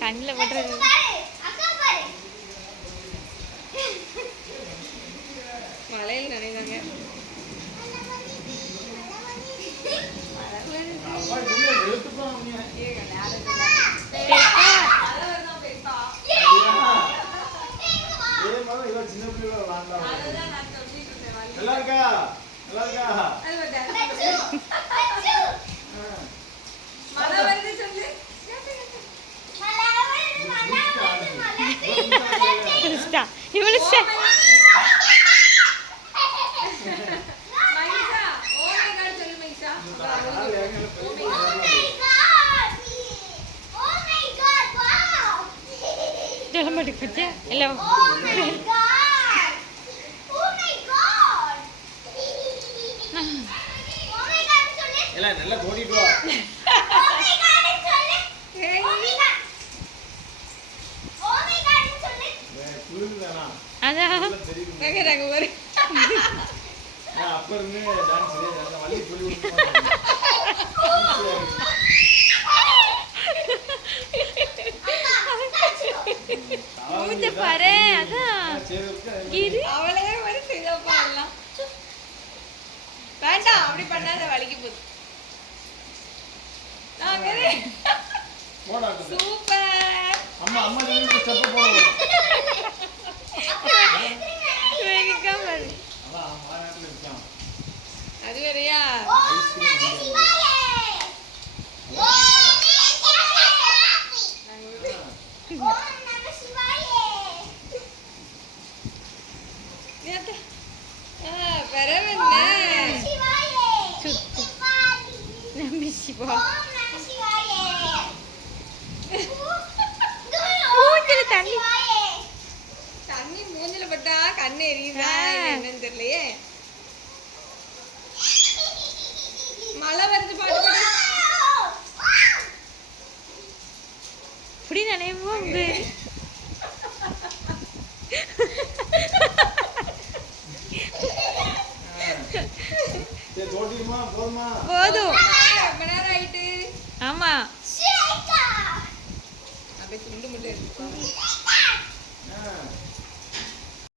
கண்ணில் படுறது மழையில் நினைதாங்க. சொல்ல மாட்டேங்க ஹலோ நல்லா ஓடிட்டு வா. அப்ப இருந்து டான்ஸ் வள்ளி புலி பாரு அதான் அவளே ஒரு செய்தப்பா எல்லாம் வேண்டாம். அப்படி பண்ணாத வலிக்கு போகுது. சூப்பர். அம்மா அம்மா நீங்க ஸ்டெப் போடுங்க. வேகமா பாரு. அதான் மாநாட்டுல இருக்கான். அது வேறயா? தண்ணி மூஞ்சில பட்டா கண்ணு எரியுதா என்னன்னு தெரியலையே. மழை வருது பாட்டு பாடு. இப்படி நினைவோம் போதும். ரொம்ப நேரம் ஆயிட்டு. ஆமா அப்படியே துண்டு மட்டும் எடுத்துக்கோ.